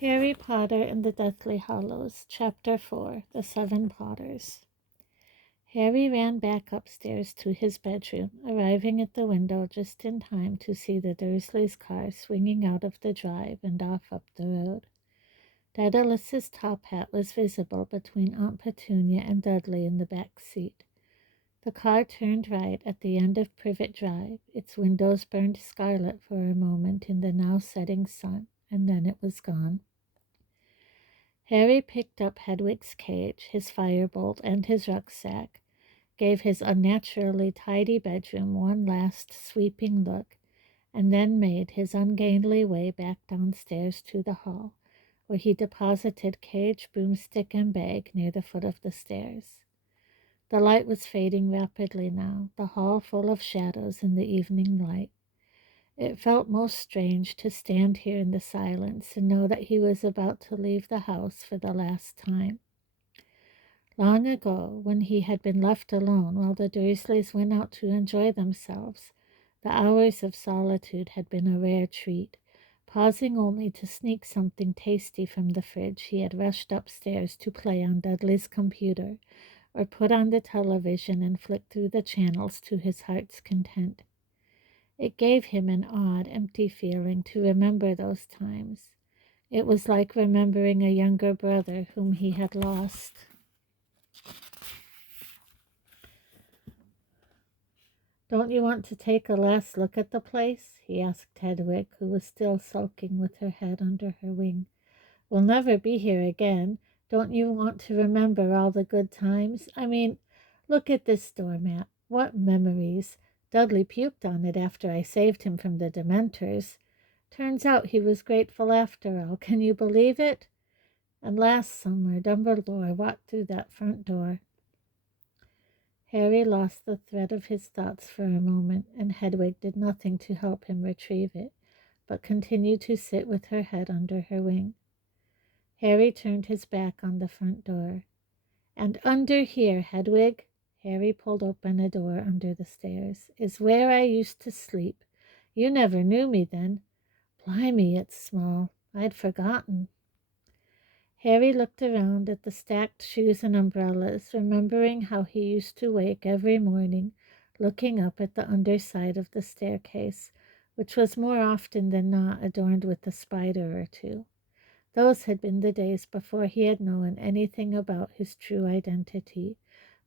Harry Potter and the Deathly Hallows, Chapter 4, The Seven Potters. Harry ran back upstairs to his bedroom, arriving at the window just in time to see the Dursleys' car swinging out of the drive and off up the road. Daedalus's top hat was visible between Aunt Petunia and Dudley in the back seat. The car turned right at the end of Privet Drive. Its windows burned scarlet for a moment in the now setting sun, and then it was gone. Harry picked up Hedwig's cage, his firebolt, and his rucksack, gave his unnaturally tidy bedroom one last sweeping look, and then made his ungainly way back downstairs to the hall, where he deposited cage, broomstick, and bag near the foot of the stairs. The light was fading rapidly now, the hall full of shadows in the evening light. It felt most strange to stand here in the silence and know that he was about to leave the house for the last time. Long ago, when he had been left alone while the Dursleys went out to enjoy themselves, the hours of solitude had been a rare treat. Pausing only to sneak something tasty from the fridge, he had rushed upstairs to play on Dudley's computer, or put on the television and flick through the channels to his heart's content. It gave him an odd, empty feeling to remember those times. It was like remembering a younger brother whom he had lost. "Don't you want to take a last look at the place?" he asked Hedwig, who was still sulking with her head under her wing. "We'll never be here again. Don't you want to remember all the good times? I mean, look at this doormat. What memories! Dudley puked on it after I saved him from the Dementors. Turns out he was grateful after all. Can you believe it? And last summer, Dumbledore walked through that front door." Harry lost the thread of his thoughts for a moment, and Hedwig did nothing to help him retrieve it, but continued to sit with her head under her wing. Harry turned his back on the front door. "And under here, Hedwig," Harry pulled open a door under the stairs, "is where I used to sleep. You never knew me then. Blimey, it's small. I'd forgotten." Harry looked around at the stacked shoes and umbrellas, remembering how he used to wake every morning looking up at the underside of the staircase, which was more often than not adorned with a spider or two. Those had been the days before he had known anything about his true identity,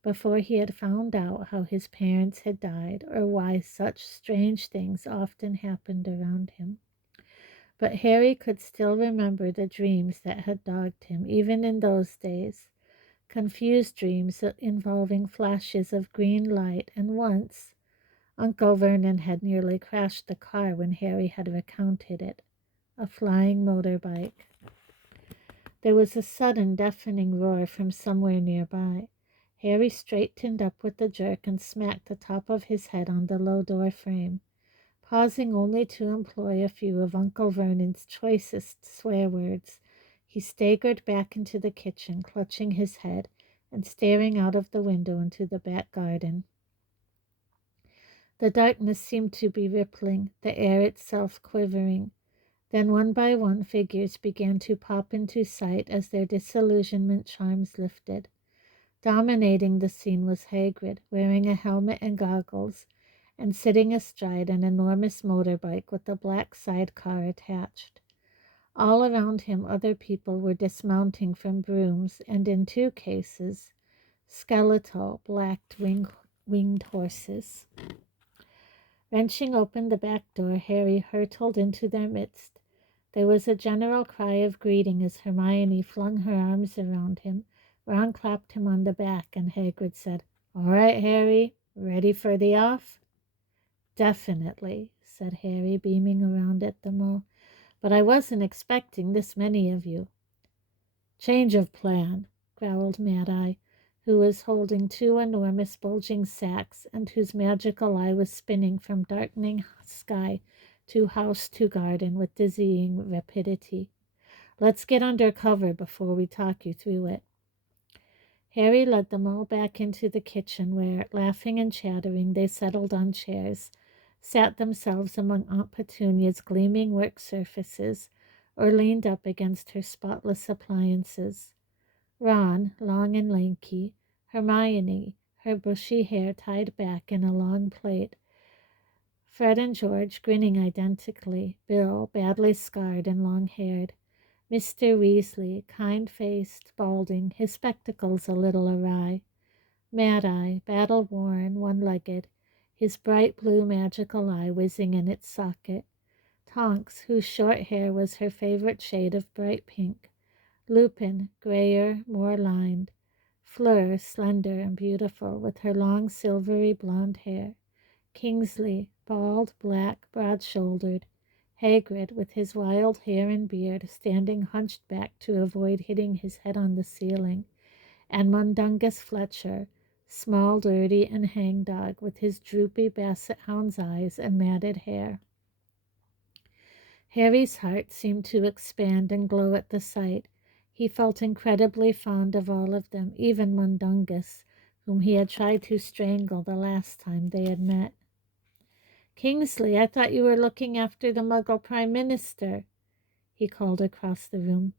before he had found out how his parents had died or why such strange things often happened around him. But Harry could still remember the dreams that had dogged him, even in those days. Confused dreams involving flashes of green light, and once, Uncle Vernon had nearly crashed the car when Harry had recounted it. A flying motorbike. There was a sudden deafening roar from somewhere nearby. Harry straightened up with a jerk and smacked the top of his head on the low door frame. Pausing only to employ a few of Uncle Vernon's choicest swear words, he staggered back into the kitchen, clutching his head and staring out of the window into the back garden. The darkness seemed to be rippling, the air itself quivering. Then one by one figures began to pop into sight as their disillusionment charms lifted. Dominating the scene was Hagrid, wearing a helmet and goggles, and sitting astride an enormous motorbike with a black sidecar attached. All around him other people were dismounting from brooms, and in 2 cases, skeletal, winged horses. Wrenching open the back door, Harry hurtled into their midst. There was a general cry of greeting as Hermione flung her arms around him. Ron clapped him on the back, and Hagrid said, "All right, Harry, ready for the off?" "Definitely," said Harry, beaming around at them all. "But I wasn't expecting this many of you." "Change of plan," growled Mad-Eye, who was holding 2 enormous bulging sacks and whose magical eye was spinning from darkening sky to house to garden with dizzying rapidity. "Let's get under cover before we talk you through it." Harry led them all back into the kitchen where, laughing and chattering, they settled on chairs, sat themselves among Aunt Petunia's gleaming work surfaces, or leaned up against her spotless appliances. Ron, long and lanky, Hermione, her bushy hair tied back in a long plait, Fred and George grinning identically, Bill badly scarred and long-haired, Mr. Weasley, kind-faced, balding, his spectacles a little awry, Mad-Eye, battle-worn, one-legged, his bright blue magical eye whizzing in its socket, Tonks, whose short hair was her favorite shade of bright pink, Lupin, grayer, more lined, Fleur, slender and beautiful, with her long silvery blonde hair, Kingsley, bald, black, broad-shouldered, Hagrid, with his wild hair and beard, standing hunched back to avoid hitting his head on the ceiling, and Mundungus Fletcher, small, dirty, and hangdog, with his droopy basset hound's eyes and matted hair. Harry's heart seemed to expand and glow at the sight. He felt incredibly fond of all of them, even Mundungus, whom he had tried to strangle the last time they had met. "Kingsley, I thought you were looking after the Muggle Prime Minister," he called across the room.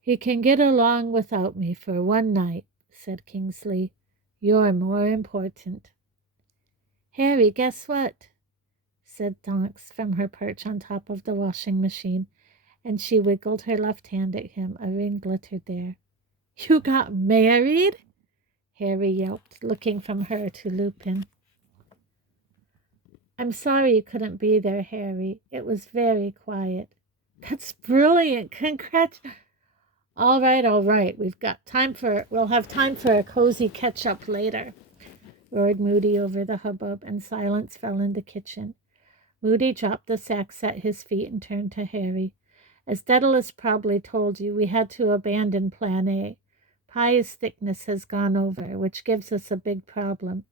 "He can get along without me for one night," said Kingsley. "You're more important." "Harry, guess what?" said Tonks from her perch on top of the washing machine, and she wiggled her left hand at him. A ring glittered there. "You got married?" Harry yelped, looking from her to Lupin. "I'm sorry you couldn't be there, Harry. It was very quiet." "That's brilliant. Congrats." All right. We'll have time for a cozy catch-up later," roared Moody over the hubbub, and silence fell in the kitchen. Moody dropped the sacks at his feet and turned to Harry. "As Daedalus probably told you, we had to abandon Plan A. Pious Thickness has gone over, which gives us a big problem.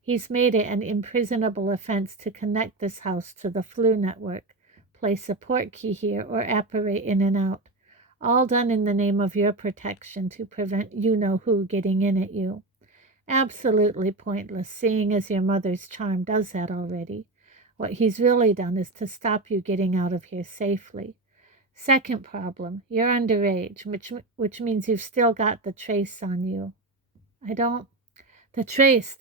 He's made it an imprisonable offense to connect this house to the flu network, place a port key here, or apparate in and out. All done in the name of your protection to prevent you-know-who getting in at you. Absolutely pointless, seeing as your mother's charm does that already. What he's really done is to stop you getting out of here safely. Second problem, you're underage, which means you've still got the trace on you." "I don't—" The trace,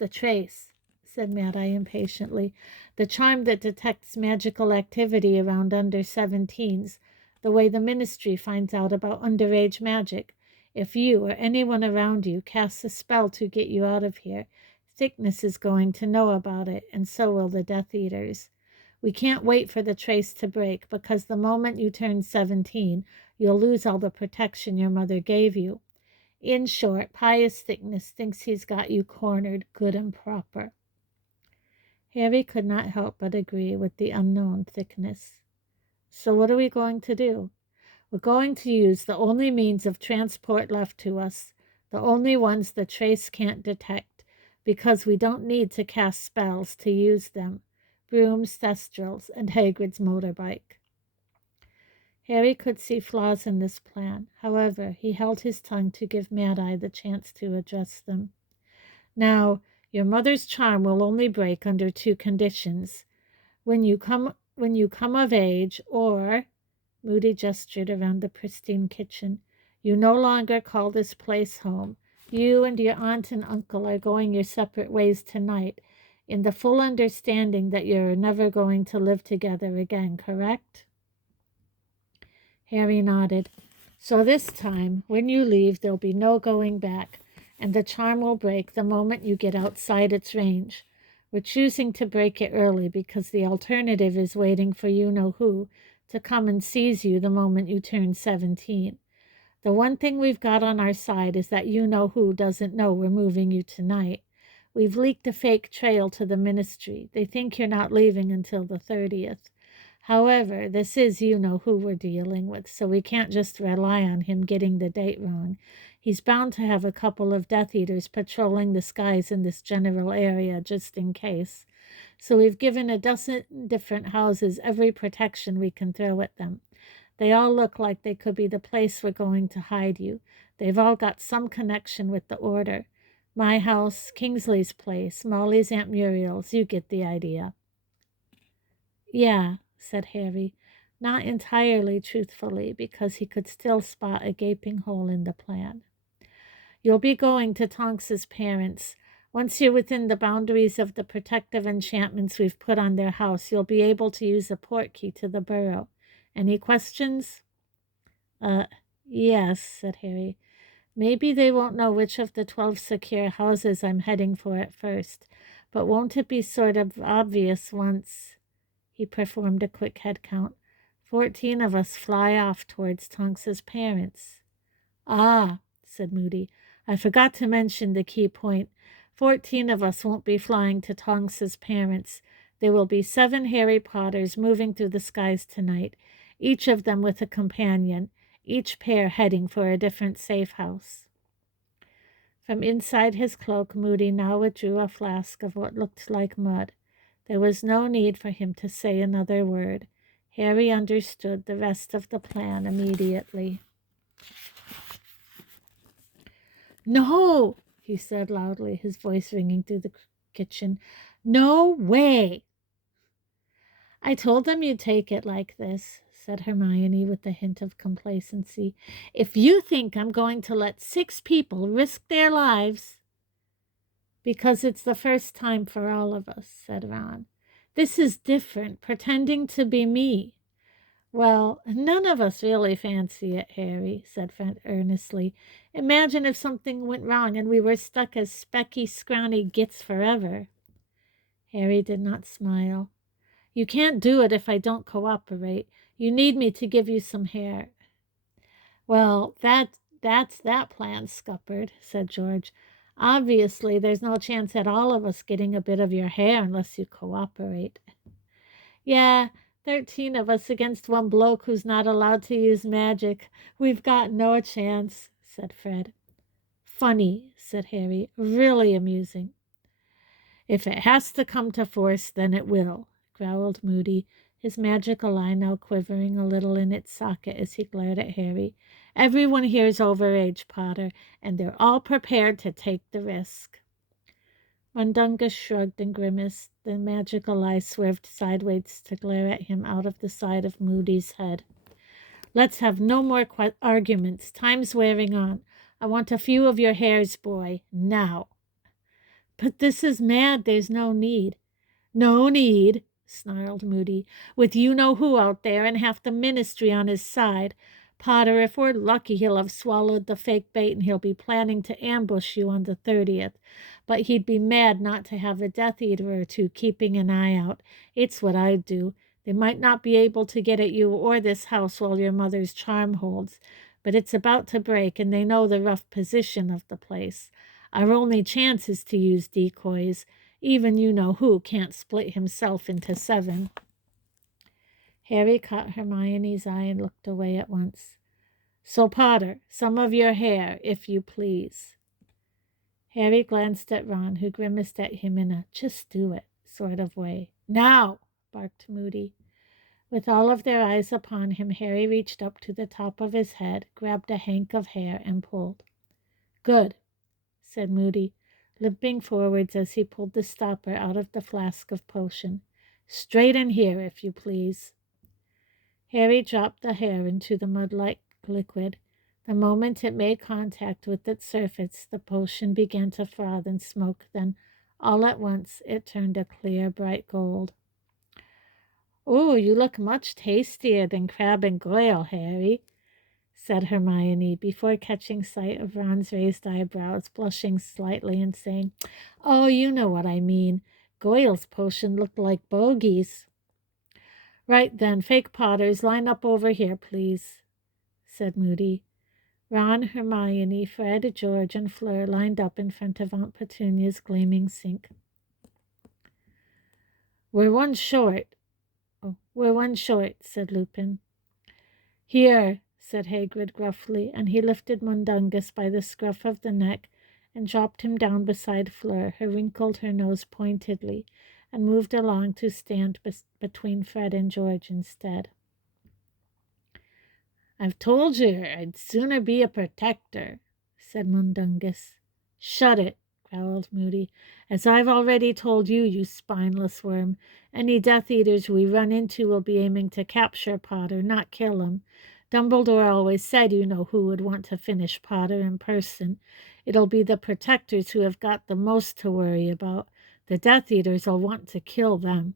said Mad-Eye impatiently. "The charm that detects magical activity around under-17s, the way the Ministry finds out about underage magic. If you or anyone around you casts a spell to get you out of here, Thickness is going to know about it, and so will the Death Eaters. We can't wait for the trace to break, because the moment you turn 17, you'll lose all the protection your mother gave you. In short, Pious Thickness thinks he's got you cornered good and proper." Harry could not help but agree with the unknown Thickness. "So what are we going to do?" "We're going to use the only means of transport left to us, the only ones the trace can't detect, because we don't need to cast spells to use them. Brooms, thestrals, and Hagrid's motorbike." Harry could see flaws in this plan. However, he held his tongue to give Mad-Eye the chance to address them. "Now, your mother's charm will only break under two conditions. When you come of age, or—" Moody gestured around the pristine kitchen. "You no longer call this place home. You and your aunt and uncle are going your separate ways tonight, in the full understanding that you're never going to live together again, correct?" Harry nodded. "So this time, when you leave, there'll be no going back, and the charm will break the moment you get outside its range. We're choosing to break it early because the alternative is waiting for you-know-who to come and seize you the moment you turn 17. The one thing we've got on our side is that you-know-who doesn't know we're moving you tonight. We've leaked a fake trail to the Ministry. They think you're not leaving until the 30th. However, this is you-know-who we're dealing with, so we can't just rely on him getting the date wrong. He's bound to have a couple of Death Eaters patrolling the skies in this general area just in case. So we've given a dozen different houses every protection we can throw at them. They all look like they could be the place we're going to hide you. They've all got some connection with the Order. My house, Kingsley's place, Molly's Aunt Muriel's, you get the idea." "Yeah," said Harry. not entirely truthfully, because he could still spot a gaping hole in the plan. You'll be going to Tonks's parents. Once you're within the boundaries of the protective enchantments we've put on their house, you'll be able to use a portkey to the burrow. Any questions? Uh, yes, said Harry. Maybe they won't know which of the 12 secure houses I'm heading for at first, but won't it be sort of obvious once? He performed a quick head count. 14 of us fly off towards Tonks's parents. Ah, said Moody, I forgot to mention the key point. 14 of us won't be flying to Tonks's parents. There will be 7 Harry Potters moving through the skies tonight, each of them with a companion, each pair heading for a different safe house. From inside his cloak, Moody now withdrew a flask of what looked like mud. There was no need for him to say another word. Harry understood the rest of the plan immediately. No, he said loudly, his voice ringing through the kitchen. No way. I told them you'd take it like this, said Hermione with a hint of complacency. If you think I'm going to let 6 people risk their lives... Because it's the first time for all of us, said Ron. This is different, pretending to be me. Well, none of us really fancy it, Harry, said Fred earnestly. Imagine if something went wrong and we were stuck as specky, scrawny gits forever. Harry did not smile. You can't do it if I don't cooperate. You need me to give you some hair. Well, that's that plan scuppered, said George. Obviously, there's no chance at all of us getting a bit of your hair unless you cooperate. Yeah, 13 of us against one bloke who's not allowed to use magic. We've got no chance, said Fred. Funny, said Harry. Really amusing. If it has to come to force, then it will, growled Moody, his magical eye now quivering a little in its socket as he glared at Harry. Everyone here's overage, Potter, and they're all prepared to take the risk. Mundungus shrugged and grimaced. The magical eye swerved sideways to glare at him out of the side of Moody's head. Let's have no more arguments. Time's wearing on. I want a few of your hairs, boy, now. But this is mad. There's no need. No need, snarled Moody, with you-know-who out there and half the ministry on his side. Potter, if we're lucky, he'll have swallowed the fake bait and he'll be planning to ambush you on the 30th. But he'd be mad not to have a Death Eater or 2 keeping an eye out. It's what I'd do. They might not be able to get at you or this house while your mother's charm holds, but it's about to break and they know the rough position of the place. Our only chance is to use decoys. Even you-know-who can't split himself into 7. Harry caught Hermione's eye and looked away at once. So, Potter, some of your hair, if you please. Harry glanced at Ron, who grimaced at him in a just do it sort of way. Now, barked Moody. With all of their eyes upon him, Harry reached up to the top of his head, grabbed a hank of hair, and pulled. Good, said Moody, limping forwards as he pulled the stopper out of the flask of potion. Straight in here, if you please. Harry dropped the hair into the mud-like liquid. The moment it made contact with its surface, the potion began to froth and smoke. Then, all at once, it turned a clear, bright gold. Oh, you look much tastier than Crabbe and Goyle, Harry, said Hermione, before catching sight of Ron's raised eyebrows, blushing slightly and saying, Oh, you know what I mean. Goyle's potion looked like bogies. Right then, fake Potters, line up over here, please, said Moody. Ron, Hermione, Fred, George, and Fleur lined up in front of Aunt Petunia's gleaming sink. We're one short, said Lupin. Here, said Hagrid gruffly, and he lifted Mundungus by the scruff of the neck and dropped him down beside Fleur, who wrinkled her nose pointedly and moved along to stand between Fred and George instead. I've told you I'd sooner be a protector, said Mundungus. Shut it, growled Moody. "As I've already told you, you spineless worm, any Death Eaters we run into will be aiming to capture Potter, not kill him. Dumbledore always said you know who would want to finish Potter in person. It'll be the Protectors who have got the most to worry about. The Death Eaters will want to kill them."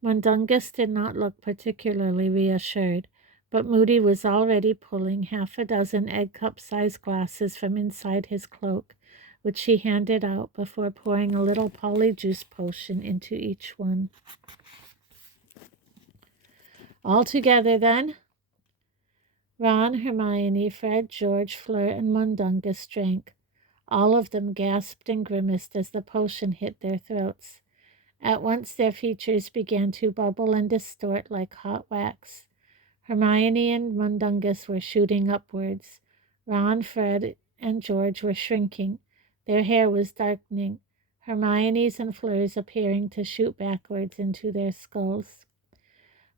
Mundungus did not look particularly reassured, but Moody was already pulling half a dozen egg cup-sized glasses from inside his cloak, which he handed out before pouring a little polyjuice potion into each one. "All together, then?" Ron, Hermione, Fred, George, Fleur, and Mundungus drank. All of them gasped and grimaced as the potion hit their throats. At once their features began to bubble and distort like hot wax. Hermione and Mundungus were shooting upwards. Ron, Fred, and George were shrinking. Their hair was darkening. Hermione's and Fleur's appearing to shoot backwards into their skulls.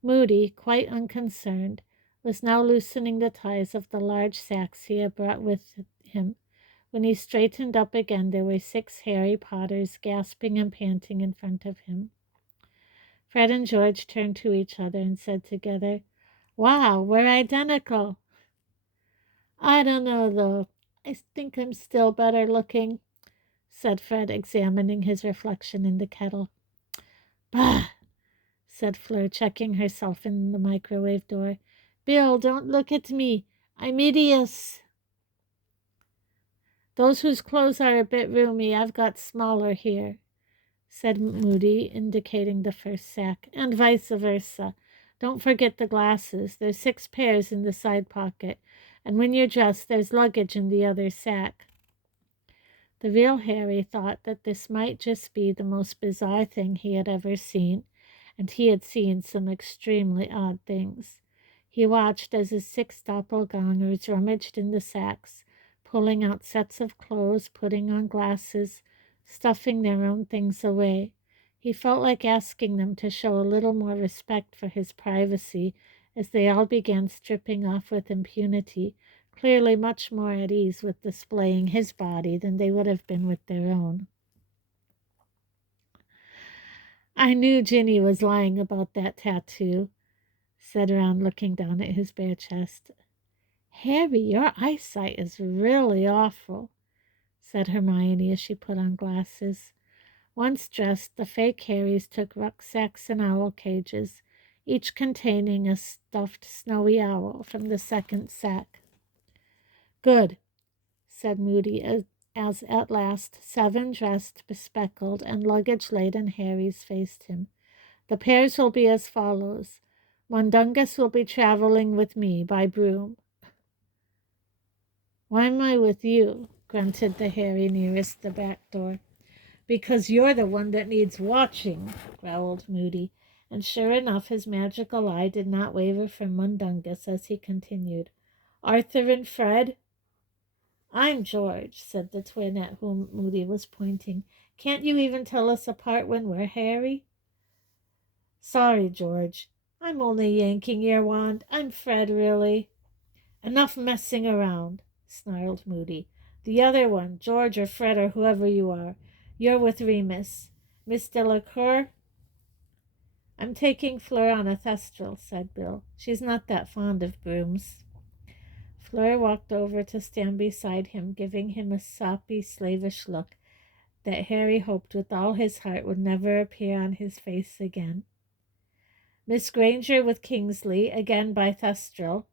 Moody, quite unconcerned, was now loosening the ties of the large sacks he had brought with him. When he straightened up again, there were 6 Harry Potters gasping and panting in front of him. Fred and George turned to each other and said together, "Wow, we're identical." "I don't know, though. I think I'm still better looking," said Fred, examining his reflection in the kettle. "Bah!" said Fleur, checking herself in the microwave door. "Bill, don't look at me. I'm hideous." "Those whose clothes are a bit roomy, I've got smaller here," said Moody, indicating the first sack, "and vice versa. Don't forget the glasses. There's 6 pairs in the side pocket, and when you're dressed, there's luggage in the other sack." The real Harry thought that this might just be the most bizarre thing he had ever seen, and he had seen some extremely odd things. He watched as his 6 doppelgangers rummaged in the sacks, pulling out sets of clothes, putting on glasses, stuffing their own things away. He felt like asking them to show a little more respect for his privacy as they all began stripping off with impunity, clearly much more at ease with displaying his body than they would have been with their own. "I knew Ginny was lying about that tattoo," said Ron, looking down at his bare chest. "Harry, your eyesight is really awful," said Hermione as she put on glasses. Once dressed, the fake Harrys took rucksacks and owl cages, each containing a stuffed snowy owl from the second sack. "Good," said Moody as at last 7 dressed, bespectacled, and luggage-laden Harrys faced him. "The pairs will be as follows. Mundungus will be traveling with me by broom." "Why am I with you?" grunted the Harry nearest the back door. "Because you're the one that needs watching," growled Moody, and sure enough his magical eye did not waver from Mundungus as he continued. "Arthur and Fred?" "I'm George," said the twin at whom Moody was pointing. "Can't you even tell us apart when we're Harry?" "Sorry, George. I'm only yanking your wand. I'm Fred, really." "Enough messing around," snarled Moody. "The other one, George or Fred or whoever you are, you're with Remus. Miss Delacour?" "I'm taking Fleur on a thestral," said Bill. "She's not that fond of brooms." Fleur walked over to stand beside him, giving him a soppy, slavish look that Harry hoped with all his heart would never appear on his face again. "Miss Granger with Kingsley, again by thestral."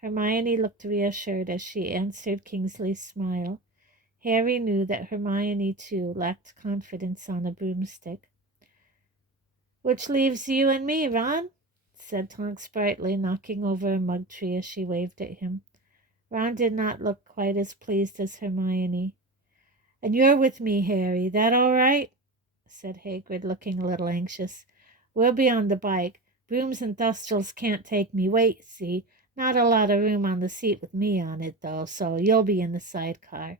Hermione looked reassured as she answered Kingsley's smile. Harry knew that Hermione, too, lacked confidence on a broomstick. "Which leaves you and me, Ron," said Tonks brightly, knocking over a mug tree as she waved at him. Ron did not look quite as pleased as Hermione. "And you're with me, Harry. That all right?" said Hagrid, looking a little anxious. "We'll be on the bike. Brooms and thestrals can't take me weight, see? Not a lot of room on the seat with me on it, though, so you'll be in the sidecar."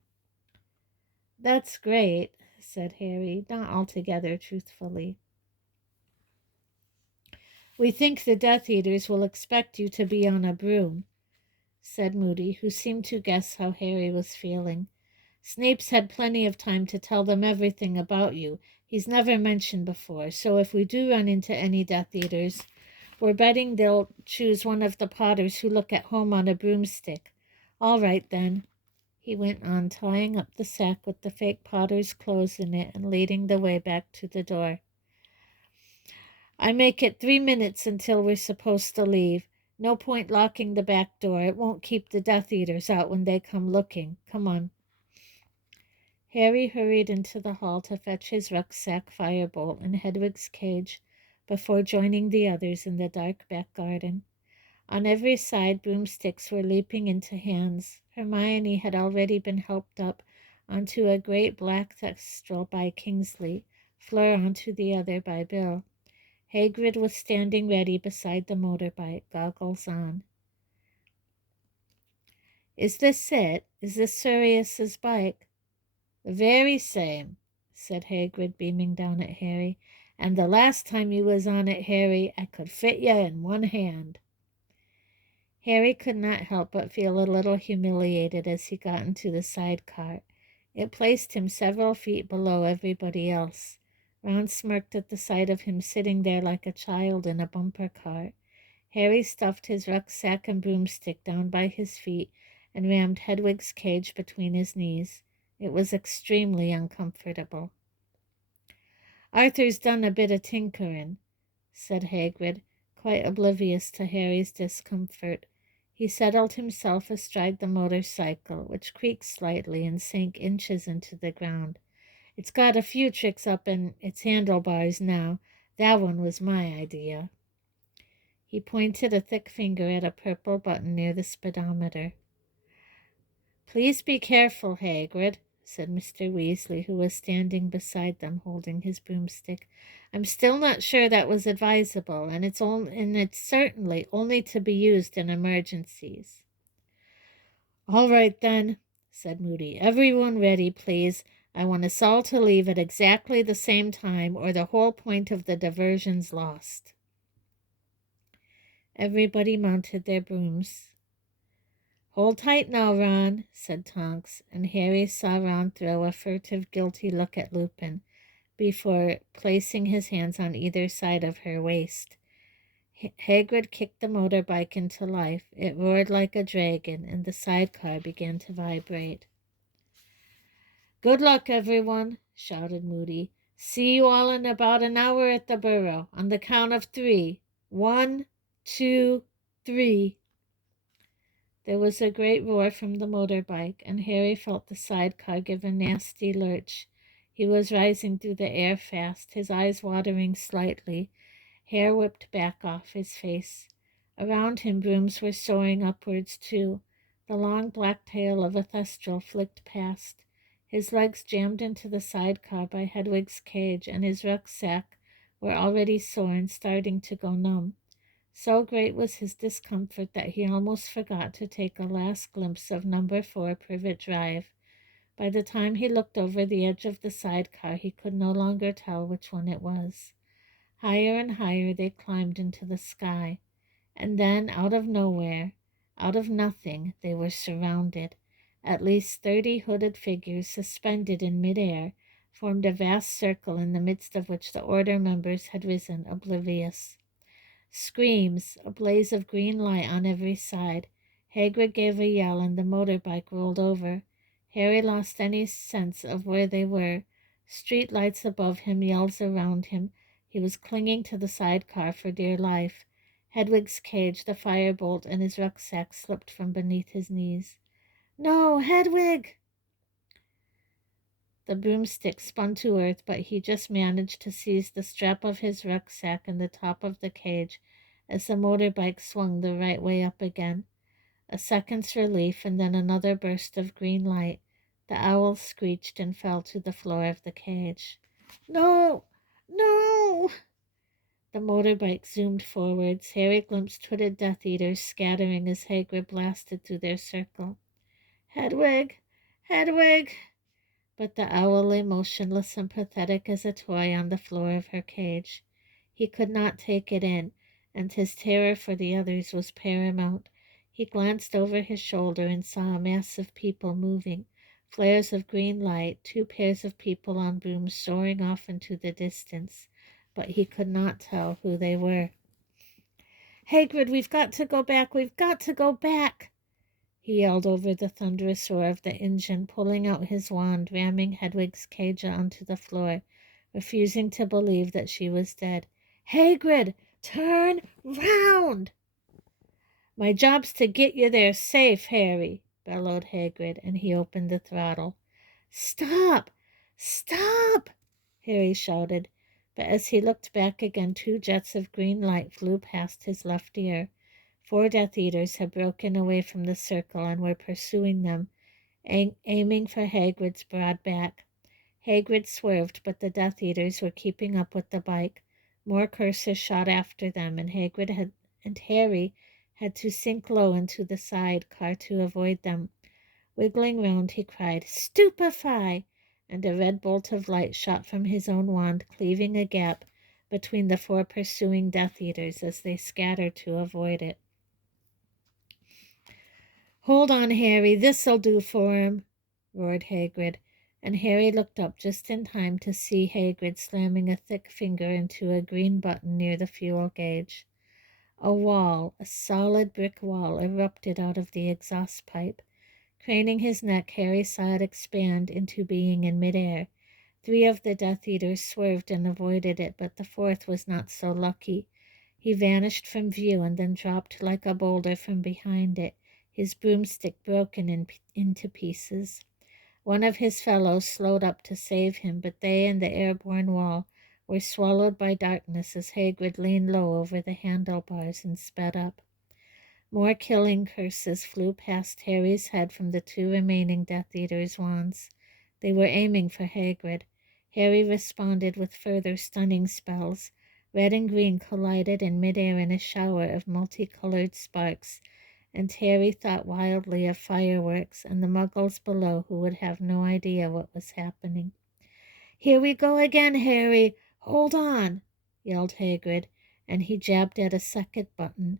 "That's great," said Harry, not altogether truthfully. "We think the Death Eaters will expect you to be on a broom," said Moody, who seemed to guess how Harry was feeling. Snape's had plenty of time to tell them everything about you. He's never mentioned before, so if we do run into any Death Eaters, we're betting they'll choose one of the Potters who look at home on a broomstick. All right, then, he went on, tying up the sack with the fake Potter's clothes in it and leading the way back to the door. I make it 3 minutes until we're supposed to leave. No point locking the back door. It won't keep the Death Eaters out when they come looking. Come on. Harry hurried into the hall to fetch his rucksack, firebolt, and Hedwig's cage before joining the others in the dark back garden. On every side, broomsticks were leaping into hands. Hermione had already been helped up onto a great black thestral by Kingsley, Fleur onto the other by Bill. Hagrid was standing ready beside the motorbike, goggles on. Is this it? Is this Sirius's bike? The very same, said Hagrid, beaming down at Harry. And the last time you was on it, Harry, I could fit you in one hand. Harry could not help but feel a little humiliated as he got into the sidecar. It placed him several feet below everybody else. Ron smirked at the sight of him sitting there like a child in a bumper car. Harry stuffed his rucksack and broomstick down by his feet and rammed Hedwig's cage between his knees. It was extremely uncomfortable. Arthur's done a bit of tinkering, said Hagrid, quite oblivious to Harry's discomfort. He settled himself astride the motorcycle, which creaked slightly and sank inches into the ground. It's got a few tricks up in its handlebars now. That one was my idea. He pointed a thick finger at a purple button near the speedometer. Please be careful, Hagrid, said Mr. Weasley, who was standing beside them holding his broomstick. I'm still not sure that was advisable, and it's certainly only to be used in emergencies. All right, then, said Moody. Everyone ready, please. I want us all to leave at exactly the same time, or the whole point of the diversion's lost. Everybody mounted their brooms. Hold tight now, Ron, said Tonks, and Harry saw Ron throw a furtive, guilty look at Lupin before placing his hands on either side of her waist. Hagrid kicked the motorbike into life. It roared like a dragon, and the sidecar began to vibrate. Good luck, everyone, shouted Moody. See you all in about an hour at the Burrow, on the count of 3. 1, 2, 3. There was a great roar from the motorbike, and Harry felt the sidecar give a nasty lurch. He was rising through the air fast, his eyes watering slightly. Hair whipped back off his face. Around him, brooms were soaring upwards, too. The long black tail of a thestral flicked past. His legs jammed into the sidecar by Hedwig's cage, and his rucksack were already sore and starting to go numb. So great was his discomfort that he almost forgot to take a last glimpse of number 4 Privet Drive. By the time he looked over the edge of the sidecar, he could no longer tell which one it was. Higher and higher they climbed into the sky, and then out of nowhere, out of nothing, they were surrounded. At least 30 hooded figures, suspended in midair, formed a vast circle in the midst of which the Order members had risen, oblivious. Screams, a blaze of green light on every side. Hagrid gave a yell, and the motorbike rolled over. Harry lost any sense of where they were. Street lights above him, yells around him. He was clinging to the sidecar for dear life. Hedwig's cage, the firebolt, and his rucksack slipped from beneath his knees. No, Hedwig! The broomstick spun to earth, but he just managed to seize the strap of his rucksack and the top of the cage as the motorbike swung the right way up again. A second's relief, and then another burst of green light. The owl screeched and fell to the floor of the cage. No! No! The motorbike zoomed forwards. Harry glimpsed hooded Death Eaters scattering as Hagrid blasted through their circle. Hedwig! Hedwig! But the owl lay motionless and pathetic as a toy on the floor of her cage. He could not take it in, and his terror for the others was paramount. He glanced over his shoulder and saw a mass of people moving. Flares of green light, 2 pairs of people on brooms soaring off into the distance, but he could not tell who they were. Hagrid, we've got to go back, we've got to go back, he yelled over the thunderous roar of the engine, pulling out his wand, ramming Hedwig's cage onto the floor, refusing to believe that she was dead. Hagrid, turn round! My job's to get you there safe, Harry, bellowed Hagrid, and he opened the throttle. Stop! Stop! Harry shouted, but as he looked back again, 2 jets of green light flew past his left ear. 4 Death Eaters had broken away from the circle and were pursuing them, aiming for Hagrid's broad back. Hagrid swerved, but the Death Eaters were keeping up with the bike. More curses shot after them, and Harry had to sink low into the side car to avoid them. Wiggling round, he cried, Stupefy! And a red bolt of light shot from his own wand, cleaving a gap between the 4 pursuing Death Eaters as they scattered to avoid it. Hold on, Harry, this'll do for him, roared Hagrid, and Harry looked up just in time to see Hagrid slamming a thick finger into a green button near the fuel gauge. A solid brick wall, erupted out of the exhaust pipe. Craning his neck, Harry saw it expand into being in midair. 3 of the Death Eaters swerved and avoided it, but the 4th was not so lucky. He vanished from view and then dropped like a boulder from behind it, his broomstick broken into pieces. One of his fellows slowed up to save him, but they and the airborne wall were swallowed by darkness as Hagrid leaned low over the handlebars and sped up. More killing curses flew past Harry's head from the 2 remaining Death Eaters' wands. They were aiming for Hagrid. Harry responded with further stunning spells. Red and green collided in midair in a shower of multicolored sparks, and Harry thought wildly of fireworks and the muggles below who would have no idea what was happening. Here we go again, Harry! Hold on! Yelled Hagrid, and he jabbed at a second button.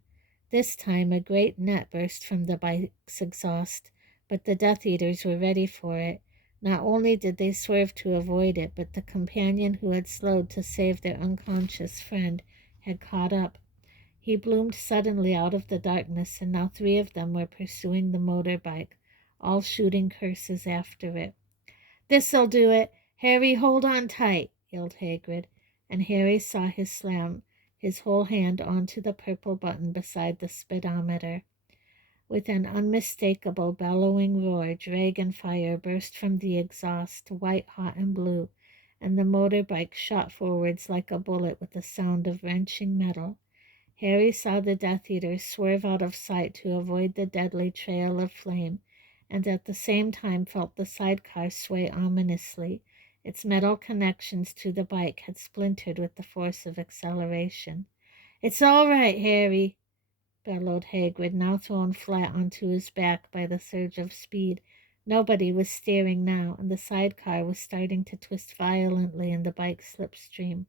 This time a great net burst from the bike's exhaust, but the Death Eaters were ready for it. Not only did they swerve to avoid it, but the companion who had slowed to save their unconscious friend had caught up. He bloomed suddenly out of the darkness, and now 3 of them were pursuing the motorbike, all shooting curses after it. This'll do it! Harry, hold on tight! Yelled Hagrid, and Harry saw his slam his whole hand onto the purple button beside the speedometer. With an unmistakable bellowing roar, dragon fire burst from the exhaust, white hot and blue, and the motorbike shot forwards like a bullet with a sound of wrenching metal. Harry saw the Death Eaters swerve out of sight to avoid the deadly trail of flame, and at the same time felt the sidecar sway ominously. Its metal connections to the bike had splintered with the force of acceleration. It's all right, Harry, bellowed Hagrid, now thrown flat onto his back by the surge of speed. Nobody was steering now, and the sidecar was starting to twist violently in the bike's slipstream.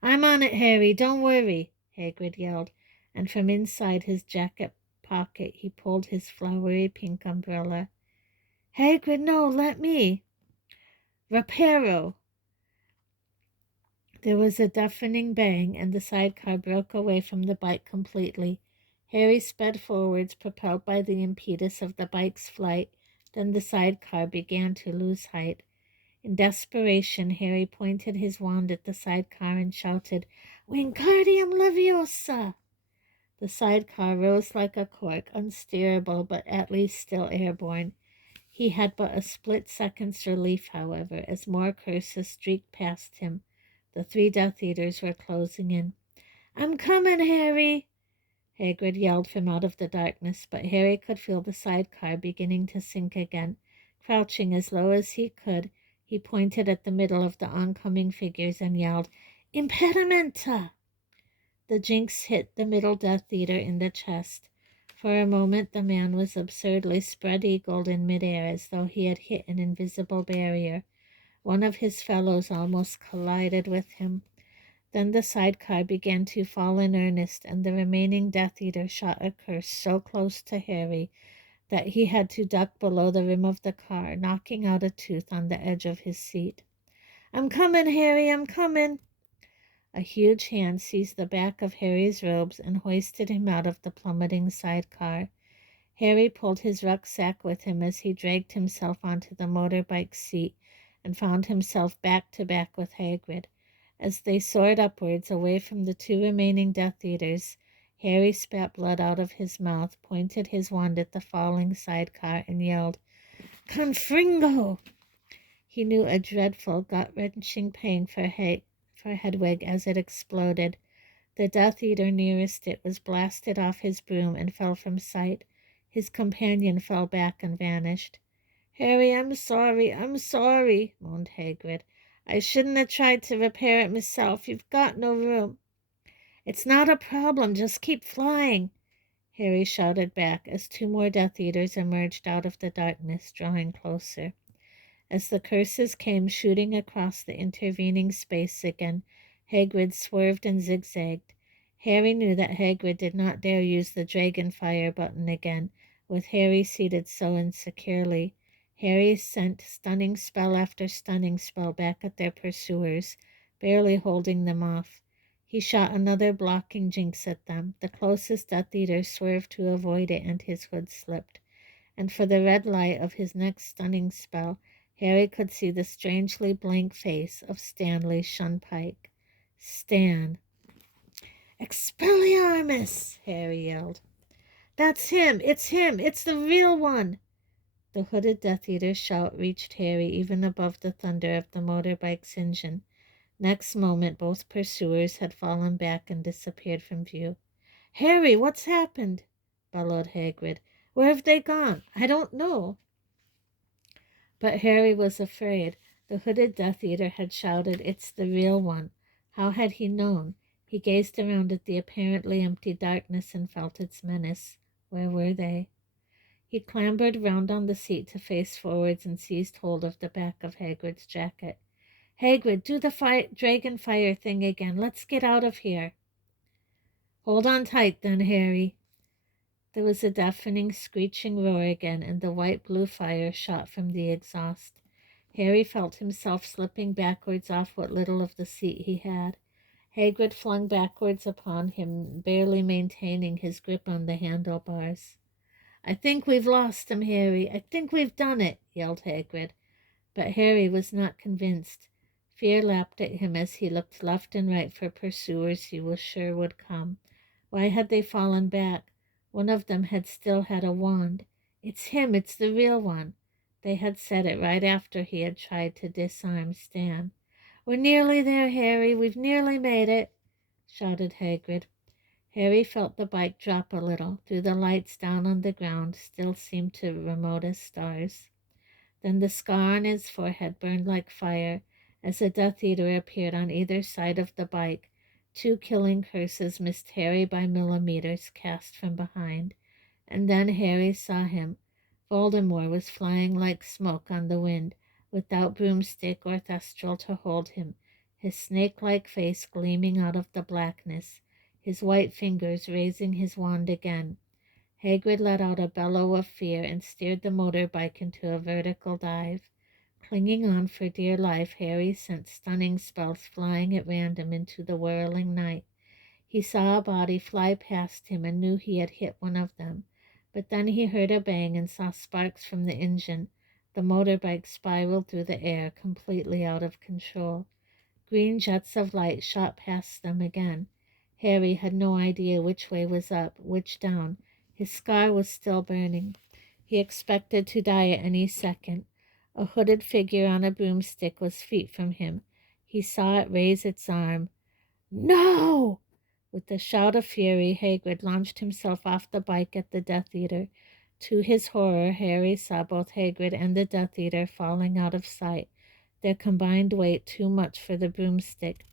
I'm on it, Harry, don't worry, Hagrid yelled, and from inside his jacket pocket he pulled his flowery pink umbrella. Hagrid, no, let me. Reparo! There was a deafening bang, and the sidecar broke away from the bike completely. Harry sped forwards, propelled by the impetus of the bike's flight. Then the sidecar began to lose height. In desperation, Harry pointed his wand at the sidecar and shouted, Wingardium Leviosa! The sidecar rose like a cork, unsteerable, but at least still airborne. He had but a split-second's relief, however, as more curses streaked past him. The 3 Death Eaters were closing in. I'm coming, Harry! Hagrid yelled from out of the darkness, but Harry could feel the sidecar beginning to sink again. Crouching as low as he could, he pointed at the middle of the oncoming figures and yelled, Impedimenta! The jinx hit the middle Death Eater in the chest. For a moment the man was absurdly spread-eagled in midair as though he had hit an invisible barrier. One of his fellows almost collided with him. Then the sidecar began to fall in earnest, and the remaining Death Eater shot a curse so close to Harry that he had to duck below the rim of the car, knocking out a tooth on the edge of his seat. "I'm coming, Harry, I'm coming." A huge hand seized the back of Harry's robes and hoisted him out of the plummeting sidecar. Harry pulled his rucksack with him as he dragged himself onto the motorbike seat and found himself back to back with Hagrid. As they soared upwards, away from the two remaining Death Eaters, Harry spat blood out of his mouth, pointed his wand at the falling sidecar, and yelled, "Confringo!" He knew a dreadful, gut-wrenching pang for Hedwig as it exploded. The Death Eater nearest it was blasted off his broom and fell from sight. His companion fell back and vanished. "Harry, I'm sorry, moaned Hagrid. "I shouldn't have tried to repair it myself. You've got no room." "It's not a problem. Just keep flying," Harry shouted back as two more Death Eaters emerged out of the darkness, drawing closer. As the curses came shooting across the intervening space again, Hagrid swerved and zigzagged. Harry knew that Hagrid did not dare use the dragon fire button again, with Harry seated so insecurely. Harry sent stunning spell after stunning spell back at their pursuers, barely holding them off. He shot another blocking jinx at them. The closest Death Eater swerved to avoid it, and his hood slipped. And for the red light of his next stunning spell, Harry could see the strangely blank face of Stanley Shunpike. Stan. "Expelliarmus!" Harry yelled. "That's him! It's the real one!" The hooded Death Eater's shout reached Harry even above the thunder of the motorbike's engine. Next moment, both pursuers had fallen back and disappeared from view. "Harry, what's happened?" bellowed Hagrid. "Where have they gone?" "I don't know." But Harry was afraid. The hooded Death Eater had shouted, "It's the real one." How had he known? He gazed around at the apparently empty darkness and felt its menace. Where were they? He clambered round on the seat to face forwards and seized hold of the back of Hagrid's jacket. "Hagrid, do the dragon fire thing again. Let's get out of here." "Hold on tight then, Harry." There was a deafening, screeching roar again, and the white-blue fire shot from the exhaust. Harry felt himself slipping backwards off what little of the seat he had. Hagrid flung backwards upon him, barely maintaining his grip on the handlebars. "I think we've lost him, Harry. I think we've done it," yelled Hagrid. But Harry was not convinced. Fear lapped at him as he looked left and right for pursuers he was sure would come. Why had they fallen back? One of them had still had a wand. "It's him, it's the real one." They had said it right after he had tried to disarm Stan. "We're nearly there, Harry. We've nearly made it," shouted Hagrid. Harry felt the bike drop a little. Through the lights down on the ground still seemed to remote as stars. Then the scar on his forehead burned like fire as a Death Eater appeared on either side of the bike. Two killing curses missed Harry by millimeters, cast from behind. And then Harry saw him. Voldemort was flying like smoke on the wind, without broomstick or thestral to hold him, his snake-like face gleaming out of the blackness, his white fingers raising his wand again. Hagrid let out a bellow of fear and steered the motorbike into a vertical dive. Clinging on for dear life, Harry sent stunning spells flying at random into the whirling night. He saw a body fly past him and knew he had hit one of them. But then he heard a bang and saw sparks from the engine. The motorbike spiraled through the air, completely out of control. Green jets of light shot past them again. Harry had no idea which way was up, which down. His scar was still burning. He expected to die at any second. A hooded figure on a broomstick was feet from him. He saw it raise its arm. "No!" With a shout of fury, Hagrid launched himself off the bike at the Death Eater. To his horror, Harry saw both Hagrid and the Death Eater falling out of sight, their combined weight too much for the broomstick.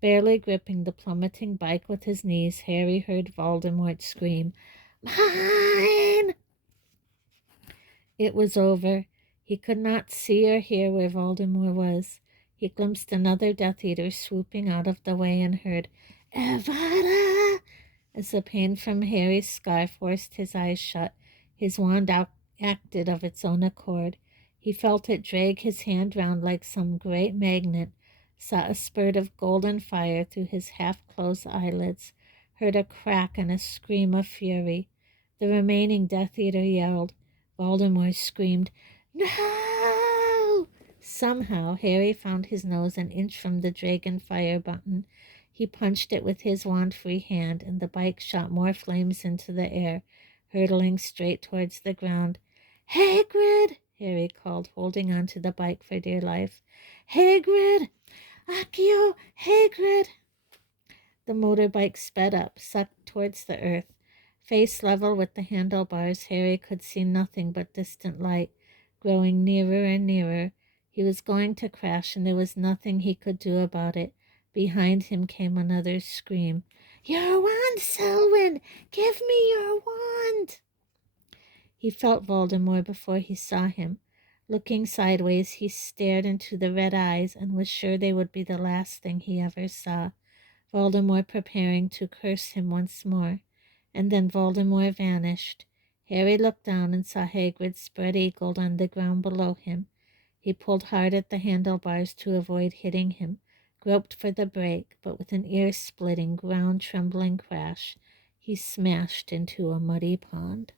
Barely gripping the plummeting bike with his knees, Harry heard Voldemort scream, "Mine!" It was over. He could not see or hear where Voldemort was. He glimpsed another Death Eater swooping out of the way and heard, "Avada!" As the pain from Harry's scar forced his eyes shut, His wand acted of its own accord. He felt it drag his hand round like some great magnet, saw a spurt of golden fire through his half-closed eyelids, heard a crack and a scream of fury. The remaining Death Eater yelled. Voldemort screamed, "No!" Somehow Harry found his nose an inch from the dragon fire button. He punched it with his wand-free hand, and the bike shot more flames into the air, hurtling straight towards the ground. "Hagrid!" Harry called, holding on to the bike for dear life. "Hagrid! Accio! Hagrid!" The motorbike sped up, sucked towards the earth. Face level with the handlebars, Harry could see nothing but distant light, growing nearer and nearer. He was going to crash, and there was nothing he could do about it. Behind him came another scream. "Your wand, Selwyn! Give me your wand!" He felt Voldemort before he saw him. Looking sideways, he stared into the red eyes and was sure they would be the last thing he ever saw. Voldemort preparing to curse him once more. And then Voldemort vanished. Harry looked down and saw Hagrid spread-eagled on the ground below him. He pulled hard at the handlebars to avoid hitting him, groped for the brake, but with an ear-splitting, ground-trembling crash, he smashed into a muddy pond.